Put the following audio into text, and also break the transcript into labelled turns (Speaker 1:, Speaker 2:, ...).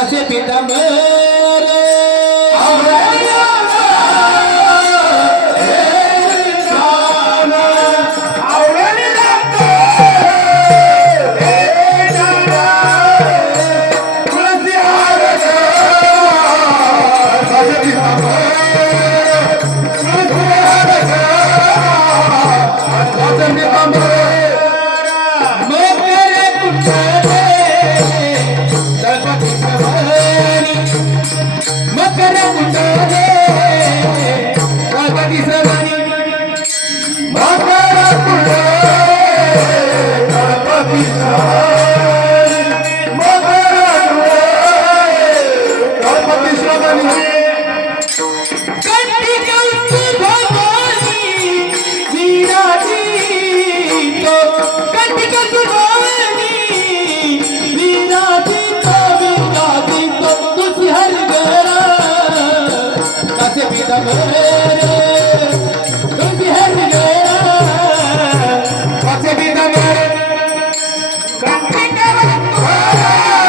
Speaker 1: कसे पितांबर मकर रे Amen.